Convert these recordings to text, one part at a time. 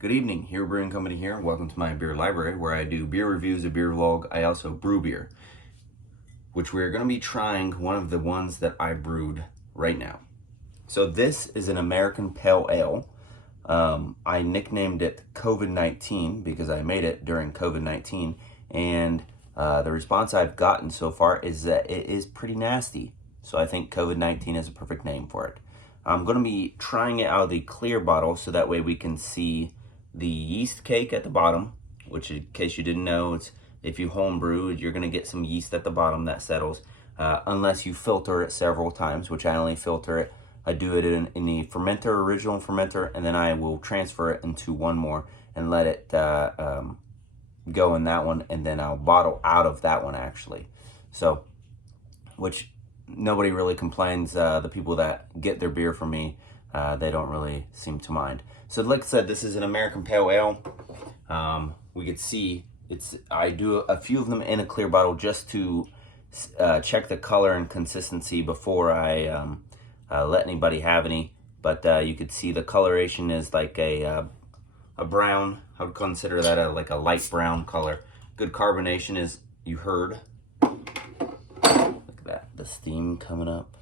Good evening, here Brewing Company here. Welcome to my beer library where I do beer reviews, a beer vlog. I also brew beer, which we're going to be trying one of the ones that I brewed right now. So this is an American Pale Ale. I nicknamed it COVID-19 because I made it during COVID-19, and the response I've gotten so far is that it is pretty nasty. So I think COVID-19 is a perfect name for it. I'm going to be trying it out of the clear bottle so that way we can see the yeast cake at the bottom, which in case you didn't know, it's if you home brew, you're going to get some yeast at the bottom that settles, unless you filter it several times, which I only filter it. I do it in the fermenter, original fermenter, and then I will transfer it into one more and let it go in that one, and then I'll bottle out of that one actually. So, which nobody really complains. The people that get their beer from me, they don't really seem to mind. So like I said, this is an American Pale Ale. We could see I do a few of them in a clear bottle just to check the color and consistency before I let anybody have any. But you could see the coloration is like a brown. I would consider that like a light brown color. Good carbonation, is you heard. Look at that, the steam coming up.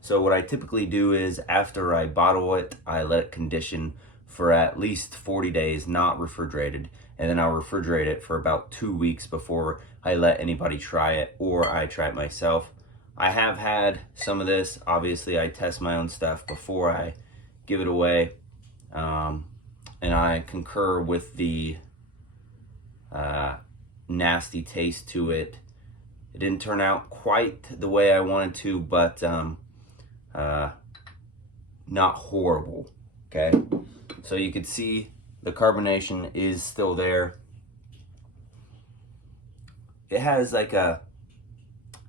So what I typically do is after I bottle it, I let it condition for at least 40 days, not refrigerated. And then I'll refrigerate it for about 2 weeks before I let anybody try it, or I try it myself. I have had some of this. Obviously, I test my own stuff before I give it away. And I concur with the nasty taste to it. It didn't turn out quite the way I wanted to, but not horrible, okay? So you can see the carbonation is still there. It has like a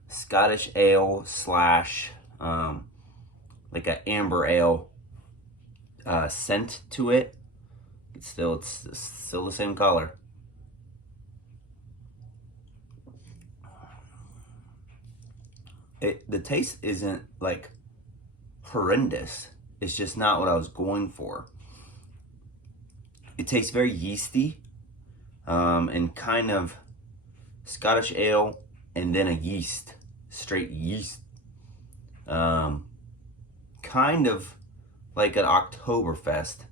Scottish ale slash like an amber ale scent to it. It's still the same color. The taste isn't like horrendous. It's just not what I was going for. It tastes very yeasty, and kind of Scottish ale, and then a yeast, straight yeast. Kind of like an Oktoberfest,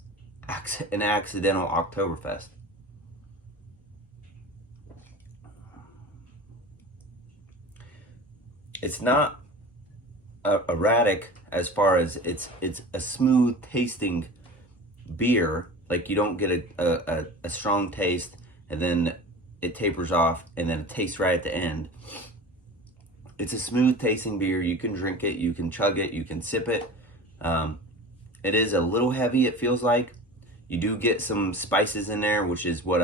an accidental Oktoberfest. It's not erratic as far as it's a smooth tasting beer. Like you don't get a strong taste and then it tapers off and then it tastes right at the end. It's a smooth tasting beer. You can drink it, you can chug it, you can sip it. It is a little heavy, it feels like. You do get some spices in there, which is what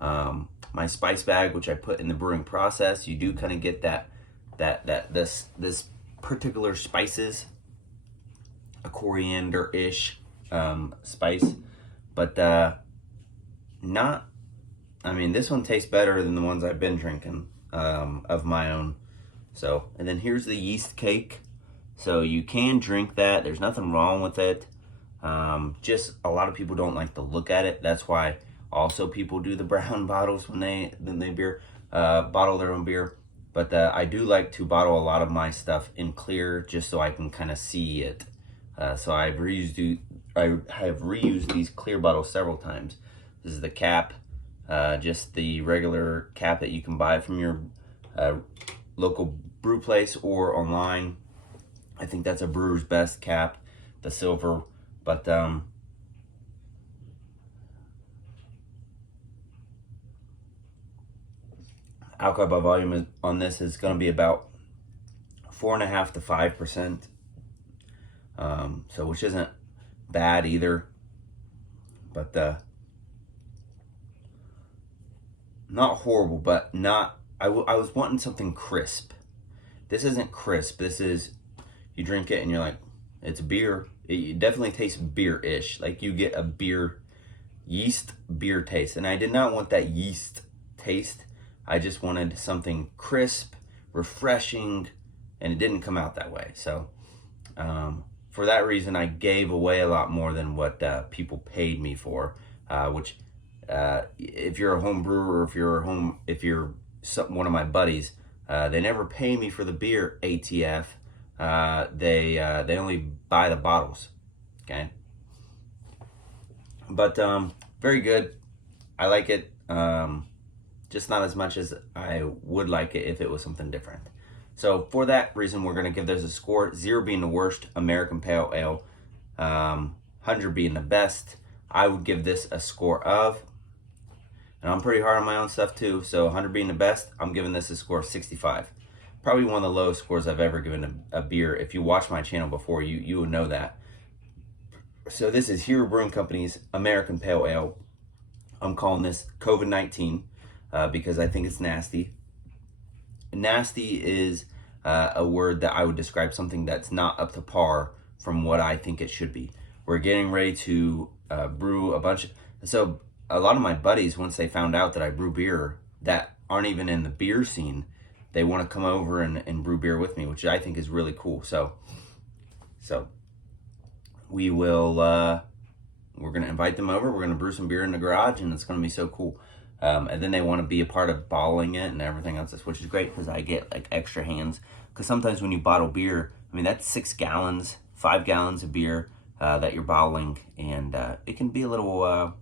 my spice bag, which I put in the brewing process. You do kind of get this particular spices, a coriander-ish spice, but not, I mean, this one tastes better than the ones I've been drinking of my own. So, and then here's the yeast cake. So you can drink that, there's nothing wrong with it. Just a lot of people don't like to look at it. That's why also people do the brown bottles when they bottle their own beer. But I do like to bottle a lot of my stuff in clear just so I can kind of see it. So I have reused these clear bottles several times. This is the cap, just the regular cap that you can buy from your local brew place or online. I think that's a Brewer's Best cap, the silver. But alcohol by volume on this is going to be about 4.5 to 5%. So which isn't bad either, but not horrible, but not. I was wanting something crisp. This isn't crisp. This is, you drink it and you're like, it's beer. It definitely tastes beer-ish. Like you get a yeast beer taste, and I did not want that yeast taste. I just wanted something crisp, refreshing, and it didn't come out that way. So for that reason, I gave away a lot more than what people paid me for. Which, if you're a home brewer, or if you're one of my buddies, they never pay me for the beer. ATF. They only buy the bottles. Okay. But very good. I like it. Just not as much as I would like it if it was something different. So for that reason, we're going to give this a score. 0 being the worst American Pale Ale, 100 being the best. I would give this a score of, and I'm pretty hard on my own stuff too, so 100 being the best, I'm giving this a score of 65. Probably one of the lowest scores I've ever given a beer. If you watch my channel before, you would know that. So this is Hero Brewing Company's American Pale Ale. I'm calling this COVID-19 because I think it's nasty. Nasty is a word that I would describe something that's not up to par from what I think it should be. We're getting ready to brew so a lot of my buddies, once they found out that I brew beer that aren't even in the beer scene, they want to come over and brew beer with me, which I think is really cool. So we will, we're going to invite them over. We're going to brew some beer in the garage, and it's going to be so cool. And then they want to be a part of bottling it and everything else, which is great because I get like extra hands. Because sometimes when you bottle beer, I mean, that's 6 gallons, 5 gallons of beer that you're bottling, and it can be a little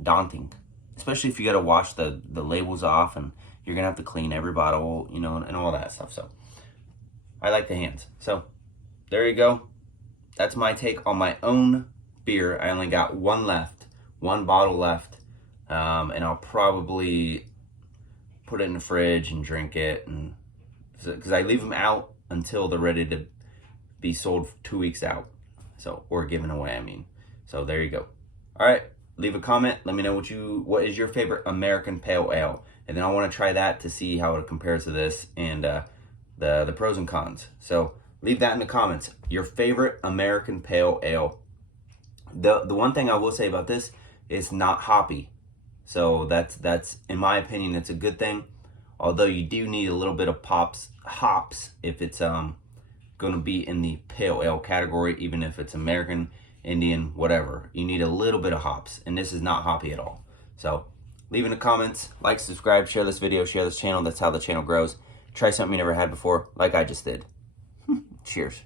daunting, especially if you got to wash the labels off, and you're gonna have to clean every bottle, you know, and all that stuff. So I like the hands. So there you go. That's my take on my own beer. I only got one bottle left, and I'll probably put it in the fridge and drink it, and because I leave them out until they're ready to be sold 2 weeks out, so, or given away, I mean. So there you go. All right, leave a comment. Let me know what is your favorite American Pale Ale, and then I want to try that to see how it compares to this and the pros and cons. So leave that in the comments. Your favorite American Pale Ale. The one thing I will say about this is not hoppy. So that's in my opinion, it's a good thing. Although you do need a little bit of hops if it's going to be in the pale ale category, even if it's American, Indian, whatever. You need a little bit of hops, and this is not hoppy at all. So leave in the comments, like, subscribe, share this video, share this channel. That's how the channel grows. Try something you never had before, like I just did. Cheers.